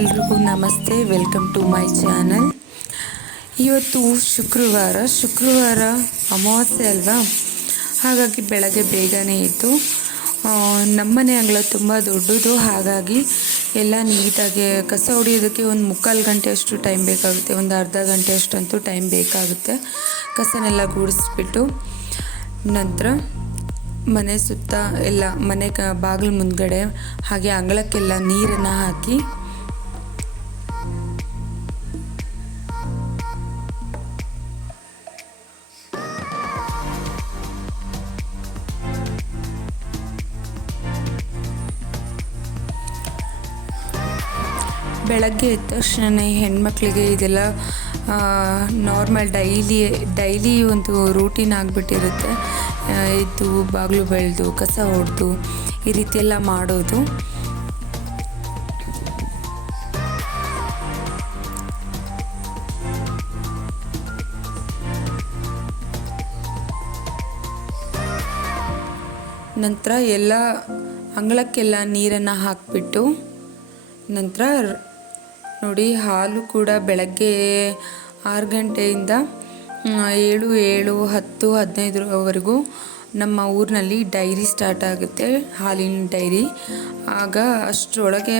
ಎಲ್ರಿಗೂ ನಮಸ್ತೆ welcome to my channel ಇವತ್ತು ಶುಕ್ರವಾರ ಶುಕ್ರವಾರ ಅಮಾವಾಸ್ಯೆ ಅಲ್ವಾ? ಹಾಗಾಗಿ ಬೆಳಗ್ಗೆ ಬೇಗನೆ ಇತ್ತು ನಮ್ಮನೆ ಅಂಗಳ ತುಂಬ ದೊಡ್ಡದು. ಹಾಗಾಗಿ ಎಲ್ಲ ನೀಟಾಗಿ ಕಸ ಹೊಡಿಯೋದಕ್ಕೆ ಒಂದು ಮುಕ್ಕಾಲು ಗಂಟೆ ಅಷ್ಟು ಟೈಮ್ ಬೇಕಾಗುತ್ತೆ. ಒಂದು ಅರ್ಧ ಗಂಟೆ ಅಷ್ಟಂತೂ ಟೈಮ್ ಬೇಕಾಗುತ್ತೆ. ಕಸನೆಲ್ಲ ಗೂಡಿಸ್ಬಿಟ್ಟು ನಂತರ ಮನೆ ಸುತ್ತ ಎಲ್ಲ ಮನೆ ಕ, ಬಾಗಿಲು ಮುಂದ್ಗಡೆ ಹಾಗೆ ಅಂಗಳಕ್ಕೆಲ್ಲ ನೀರನ್ನು ಹಾಕಿ ಬೆಳಗ್ಗೆ ಎದ್ದ ತಕ್ಷಣ ಹೆಣ್ಮಕ್ಳಿಗೆ ಇದೆಲ್ಲ ನಾರ್ಮಲ್ ಡೈಲಿ ಡೈಲಿ ಒಂದು ರೂಟೀನ್ ಆಗಿಬಿಟ್ಟಿರುತ್ತೆ. ಎದ್ದು ಬಾಗಿಲು ಬೆಳೆದು, ಕಸ ಹೊಡೆದು ಈ ರೀತಿ ಎಲ್ಲ ಮಾಡೋದು. ನಂತರ ಎಲ್ಲ ಅಂಗಳಕ್ಕೆಲ್ಲ ನೀರನ್ನು ಹಾಕಿಬಿಟ್ಟು, ನಂತರ ನೋಡಿ, ಹಾಲು ಕೂಡ ಬೆಳಗ್ಗೆ ಆರು ಗಂಟೆಯಿಂದ ಏಳು ಏಳು, ಹತ್ತು ಹದಿನೈದರವರೆಗೂ ನಮ್ಮ ಊರಿನಲ್ಲಿ ಡೈರಿ ಸ್ಟಾರ್ಟ್ ಆಗುತ್ತೆ, ಹಾಲಿನ ಡೈರಿ. ಆಗ ಅಷ್ಟರೊಳಗೆ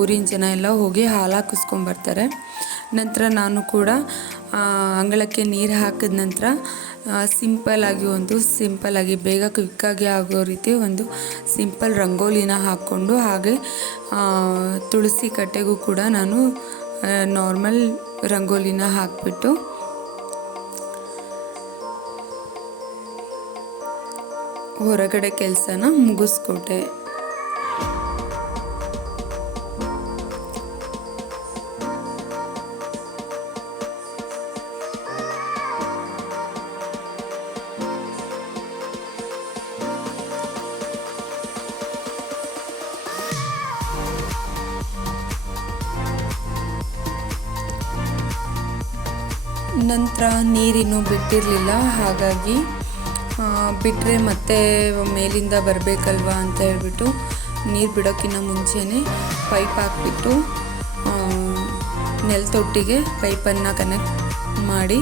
ಊರಿನ ಜನ ಎಲ್ಲ ಹೋಗಿ ಹಾಲು ಹಾಕಿಸ್ಕೊಂಬರ್ತಾರೆ ನಂತರ ನಾನು ಕೂಡ ಅಂಗಳಕ್ಕೆ ನೀರು ಹಾಕಿದ ನಂತರ ಸಿಂಪಲ್ ಆಗಿ ಒಂದು ಸಿಂಪಲ್ ಆಗಿ ಬೇಗ ಕ್ವಿಕ್ಕಾಗಿ ಆಗೋ ರೀತಿ ಒಂದು ಸಿಂಪಲ್ ರಂಗೋಲಿನ ಹಾಕ್ಕೊಂಡು ಹಾಗೆ ತುಳಸಿ ಕಟ್ಟೆಗೂ ಕೂಡ ನಾನು ನಾರ್ಮಲ್ ರಂಗೋಲಿನ ಹಾಕ್ಬಿಟ್ಟು, ಹೊರಗಡೆ ಕೆಲಸನ ಮುಗಿಸ್ಕೊಟ್ಟೆ. ನಂತರ ನೀರಿನ್ನು ಬಿಟ್ಟಿರಲಿಲ್ಲ. ಹಾಗಾಗಿ ಬಿಟ್ಟರೆ ಮತ್ತೆ ಮೇಲಿಂದ ಬರಬೇಕಲ್ವಾ ಅಂತ ಹೇಳ್ಬಿಟ್ಟು ನೀರು ಬಿಡೋಕ್ಕಿಂತ ಮುಂಚೆನೇ ಪೈಪ್ ಹಾಕ್ಬಿಟ್ಟು ನೆಲತೊಟ್ಟಿಗೆ ಪೈಪನ್ನು ಕನೆಕ್ಟ್ ಮಾಡಿ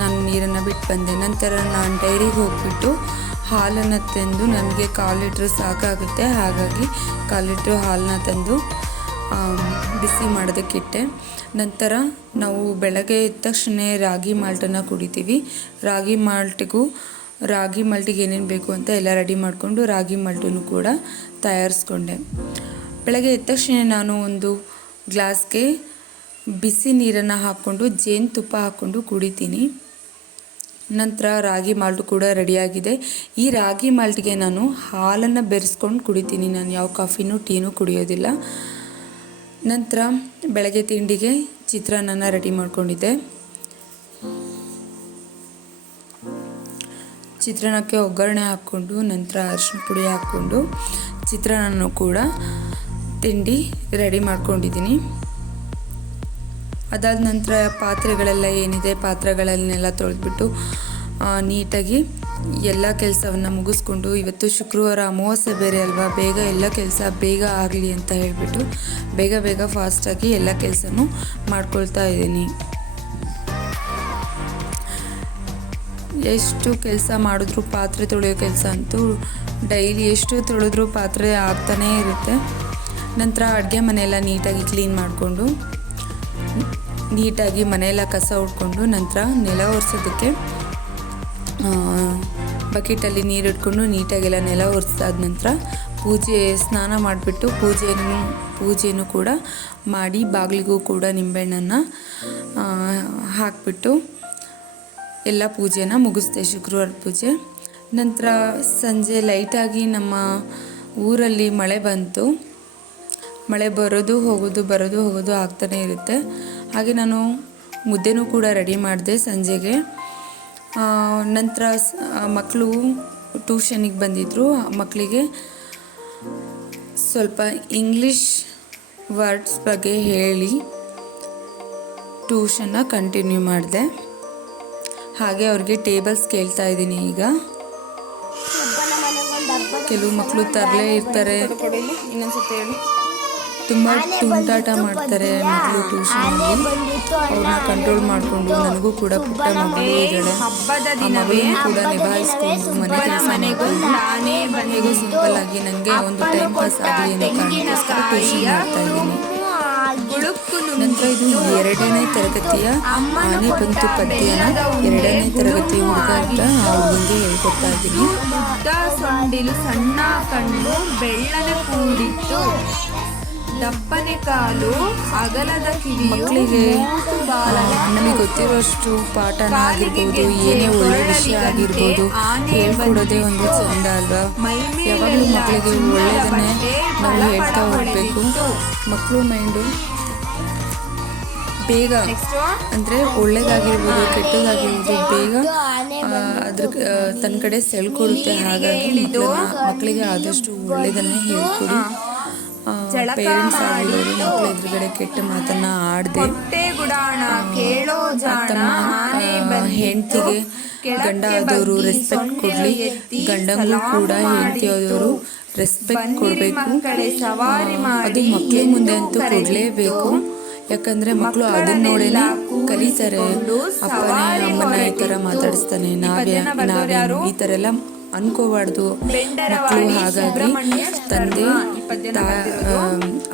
ನಾನು ನೀರನ್ನು ಬಿಟ್ಟು ಬಂದೆ. ನಂತರ ನಾನು ಡೈರಿಗೆ ಹೋಗ್ಬಿಟ್ಟು ಹಾಲನ್ನು ತಂದು ನನಗೆ ಕಾಲು ಲೀಟ್ರ್ ಸಾಕಾಗುತ್ತೆ. ಹಾಗಾಗಿ ಕಾಲು ಲೀಟ್ರ್ ಹಾಲನ್ನ ತಂದು ಬಿಸಿ ಮಾಡೋದಕ್ಕಿಟ್ಟೆ ನಂತರ ನಾವು ಬೆಳಗ್ಗೆ ಎದ್ದ ತಕ್ಷಣ ರಾಗಿ ಮಾಲ್ಟನ್ನು ಕುಡಿತೀವಿ. ರಾಗಿ ಮಾಲ್ಟಿಗೂ, ರಾಗಿ ಮಾಲ್ಟಿಗೆ ಏನೇನು ಬೇಕು ಅಂತ ಎಲ್ಲ ರೆಡಿ ಮಾಡಿಕೊಂಡು ರಾಗಿ ಮಾಲ್ಟನ್ನು ಕೂಡ ತಯಾರಿಸ್ಕೊಂಡೆ. ಬೆಳಗ್ಗೆ ಎದ್ದ ತಕ್ಷಣ ನಾನು ಒಂದು ಗ್ಲಾಸ್ಗೆ ಬಿಸಿ ನೀರನ್ನು ಹಾಕ್ಕೊಂಡು ಜೇನುತುಪ್ಪ ಹಾಕ್ಕೊಂಡು ಕುಡಿತೀನಿ. ನಂತರ ರಾಗಿ ಮಾಲ್ಟು ಕೂಡ ರೆಡಿಯಾಗಿದೆ. ಈ ರಾಗಿ ಮಾಲ್ಟ್ಗೆ ನಾನು ಹಾಲನ್ನು ಬೆರೆಸ್ಕೊಂಡು ಕುಡಿತೀನಿ. ನಾನು ಯಾವ ಕಾಫಿನೂ ಟೀನೂ ಕುಡಿಯೋದಿಲ್ಲ. ನಂತರ ಬೆಳಗ್ಗೆ ತಿಂಡಿಗೆ ಚಿತ್ರಾನ್ನ ರೆಡಿ ಮಾಡ್ಕೊಂಡಿದ್ದೆ. ಚಿತ್ರಾನ್ನಕ್ಕೆ ಒಗ್ಗರಣೆ ಹಾಕ್ಕೊಂಡು, ನಂತರ ಅರಿಶಿನ ಪುಡಿ ಹಾಕ್ಕೊಂಡು ಚಿತ್ರಾನ್ನ ಕೂಡ ತಿಂಡಿ ರೆಡಿ ಮಾಡ್ಕೊಂಡಿದ್ದೀನಿ. ಅದಾದ ನಂತರ ಪಾತ್ರೆಗಳೆಲ್ಲ ಏನಿದೆ, ಪಾತ್ರೆಗಳನ್ನೆಲ್ಲ ತೊಳೆದ್ಬಿಟ್ಟು ನೀಟಾಗಿ ಎಲ್ಲ ಕೆಲಸವನ್ನು ಮುಗಿಸ್ಕೊಂಡು ಇವತ್ತು ಶುಕ್ರವಾರ ಅಮಾವಾಸ್ಯೆ ಬೇರೆ ಅಲ್ವಾ? ಬೇಗ ಎಲ್ಲ ಕೆಲಸ ಬೇಗ ಆಗಲಿ ಅಂತ ಹೇಳಿಬಿಟ್ಟು ಬೇಗ ಬೇಗ ಫಾಸ್ಟಾಗಿ ಎಲ್ಲ ಕೆಲಸನೂ ಮಾಡ್ಕೊಳ್ತಾ ಇದ್ದೀನಿ. ಎಷ್ಟು ಕೆಲಸ ಮಾಡಿದ್ರು ಪಾತ್ರೆ ತೊಳೆಯೋ ಕೆಲಸ ಅಂತೂ ಡೈಲಿ ಎಷ್ಟು ತೊಳೆದ್ರೂ ಪಾತ್ರೆ ಆಗ್ತಾನೇ ಇರುತ್ತೆ. ನಂತರ ಅಡುಗೆ ಮನೆಯೆಲ್ಲ ನೀಟಾಗಿ ಕ್ಲೀನ್ ಮಾಡಿಕೊಂಡು, ನೀಟಾಗಿ ಮನೆಯೆಲ್ಲ ಕಸ ಉಡ್ಕೊಂಡು ನಂತರ ನೆಲ ಒರೆಸೋದಕ್ಕೆ ಬಕೆಟಲ್ಲಿ ನೀರು ಇಟ್ಕೊಂಡು ನೀಟಾಗೆಲ್ಲ ನೆಲ ಒರೆಸಾದ ನಂತರ ಪೂಜೆ ಸ್ನಾನ ಮಾಡಿಬಿಟ್ಟು ಪೂಜೆಯನ್ನು ಪೂಜೆನೂ ಕೂಡ ಮಾಡಿ ಬಾಗಿಲಿಗೂ ಕೂಡ ನಿಂಬೆಹಣ್ಣನ್ನು ಹಾಕಿಬಿಟ್ಟು ಎಲ್ಲ ಪೂಜೆನ ಮುಗಿಸ್ದೆ ಶುಕ್ರವಾರ ಪೂಜೆ. ನಂತರ ಸಂಜೆ ಲೈಟಾಗಿ ನಮ್ಮ ಊರಲ್ಲಿ ಮಳೆ ಬಂತು. ಮಳೆ ಬರೋದು ಹೋಗೋದು ಬರೋದು ಹೋಗೋದು ಆಗ್ತಾನೆ ಇರುತ್ತೆ. ಹಾಗೆ ನಾನು ಮುದ್ದೆನೂ ಕೂಡ ರೆಡಿ ಮಾಡಿದೆ ಸಂಜೆಗೆ. ನಂತರ ಮಕ್ಕಳು ಟ್ಯೂಷನಿಗೆ ಬಂದಿದ್ದರು ಮಕ್ಕಳಿಗೆ ಸ್ವಲ್ಪ ಇಂಗ್ಲೀಷ್ ವರ್ಡ್ಸ್ ಬಗ್ಗೆ ಹೇಳಿ ಟ್ಯೂಷನ್ನ ಕಂಟಿನ್ಯೂ ಮಾಡಿದೆ ಹಾಗೆ ಅವ್ರಿಗೆ ಟೇಬಲ್ಸ್ ಕೇಳ್ತಾ ಇದ್ದೀನಿ ಈಗ ಕೆಲವು ಮಕ್ಕಳು ತರಲೇ ಇರ್ತಾರೆ ಇನ್ನೊಂದ್ಸತಿ ಹೇಳಿ ತುಂಬ ತುಂಟಾಟ ಮಾಡ್ತಾರೆ ಮಕ್ಕಳು ಟ್ಯೂಷನಲ್ಲಿ ಅವ್ರನ್ನ ಕಂಟ್ರೋಲ್ ಮಾಡಿಕೊಂಡು ನನಗೂ ಕೂಡ ಪುಟ್ಟ ಮಗಳು ಇದ್ದಾಳೆ. ಆ ದಿನವೇ ಮಗಳನ್ನು ಕೂಡ ನಿಭಾಯಿಸ್ಕೊಂಡು ಮನೆ ಕೆಲಸ ಮನೆಗೂ ಮಾಡ್ಕೊಂಡು ಹೇಗೂ ಸಿಂಪಲ್ ಆಗಿ ನನಗೆ ಒಂದು ಟೈಮ್ ಪಾಸ್ ಆಗಲಿ ಅನ್ನೋ ಕಾರಣಕ್ಕೋಸ್ಕರ ಟ್ಯೂಷನ್ ಮಾಡ್ತಾ ಇದ್ದೀನಿ. ನಂತರ ಇದು ಎರಡನೇ ತರಗತಿಯ ಆನೆ ಬಂತು ಪದ್ಯನ ಎರಡನೇ ತರಗತಿ ಹುಡುಗ ಅಂತ ಹುಡುಗಂಗೆ ಹೇಳ್ಕೊಡ್ತಾ ಇದ್ದೀನಿ. ಸೊಂಡಿಲು ಸಣ್ಣ ಕಣ್ಣು ಬೆಳ್ಳನೆ ಕೂಡಿತ್ತು. ದಪ್ಪನೆ ಕಾಲು ಅಗಲದ ಕಿವಿಯು ಮಕ್ಕಳಿಗೆ ಮೂಗು ಬಾಲನೆ ನಮಗೆ ಗೊತ್ತಿರೋಷ್ಟು ಪಾಠನ ಆಗಿರ್ಬೋದು ಏನೇ ಒಳ್ಳೆ ವಿಷಯ ಆಗಿರ್ಬೋದು ಹೇಳ್ಕೊಡೋದೇ ಒಂದು ಚಂದ ಅಲ್ವಾ? ಯಾವಾಗಲೂ ಮಕ್ಕಳಿಗೆ ಒಳ್ಳೆಯದನ್ನೇ ನಾವು ಹೇಳ್ತಾ ಹೋಗ್ಬೇಕು. ಮಕ್ಕಳು ಮೈಂಡು ಬೇಗ ಅಂದರೆ ಒಳ್ಳೇದಾಗಿರ್ಬೋದು ಕೆಟ್ಟದಾಗಿರ್ಬೋದು ಬೇಗ ಅದ್ರ ತನ್ನ ಕಡೆ ಸೆಳ್ಕೊಡುತ್ತೆ ಹಾಗಾಗಿ ಮಕ್ಕಳಿಗೆ ಆದಷ್ಟು ಒಳ್ಳೆಯದನ್ನೇ ಹೇಳ್ಕೊಡಿ. ಪೇರೆಂಟ್ಸ್ ಆಗಿರೋರು ಮಕ್ಕಳ ಎದುರುಗಡೆ ಕೆಟ್ಟ ಮಾತನ್ನ ಆಡದೆ ತಮ್ಮ ಹೆಂಡ್ತಿಗೆ ಗಂಡ ಆದವರು ರೆಸ್ಪೆಕ್ಟ್ ಕೊಡ್ಲಿ. ಗಂಡಂಗೂ ಕೂಡ ಹೆಂಡತಿ. ಆದವರು ರೆಸ್ಪೆಕ್ಟ್ ಕೊಡ್ಬೇಕು. ಅದು ಮಕ್ಕಳ ಮುಂದೆ ಅಂತೂ. ಕೊಡಲೇಬೇಕು. ಯಾಕಂದ್ರೆ ಮಕ್ಕಳು ಅದನ್ನ ನೋಡೇನೆ ಕಲಿತಾರೆ. ಅಪ್ಪನೇ ಅಮ್ಮನ ಈ ಥರ ಮಾತಾಡಿಸ್ತಾನೆ ನಾವ್ಯಾರು ಈ ಥರ ಎಲ್ಲ ಅನ್ಕೋಬಾರ್ದು. ಮಕ್ಕಳು ಹಾಗಾಗಿ ತಂದೆ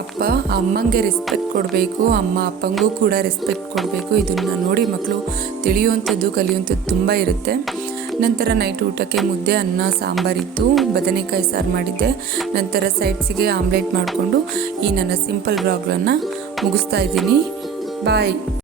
ಅಪ್ಪ ಅಮ್ಮಂಗೆ ರೆಸ್ಪೆಕ್ಟ್ ಕೊಡಬೇಕು ಅಮ್ಮ ಅಪ್ಪಂಗೂ ಕೂಡ ರೆಸ್ಪೆಕ್ಟ್ ಕೊಡಬೇಕು. ಇದನ್ನು ನೋಡಿ ಮಕ್ಕಳು ತಿಳಿಯುವಂಥದ್ದು ಕಲಿಯುವಂಥದ್ದು ತುಂಬ ಇರುತ್ತೆ. ನಂತರ ನೈಟ್ ಊಟಕ್ಕೆ ಮುದ್ದೆ ಅನ್ನ ಸಾಂಬಾರಿತ್ತು ಬದನೆಕಾಯಿ ಸಾರು ಮಾಡಿದ್ದೆ. ನಂತರ ಸೈಡ್ಸಿಗೆ ಆಮ್ಲೆಟ್ ಮಾಡಿಕೊಂಡು ಈ ನನ್ನ ಸಿಂಪಲ್ ಬ್ಲಾಗ್ಗಳನ್ನು ಮುಗಿಸ್ತಾ ಇದ್ದೀನಿ. ಬಾಯ್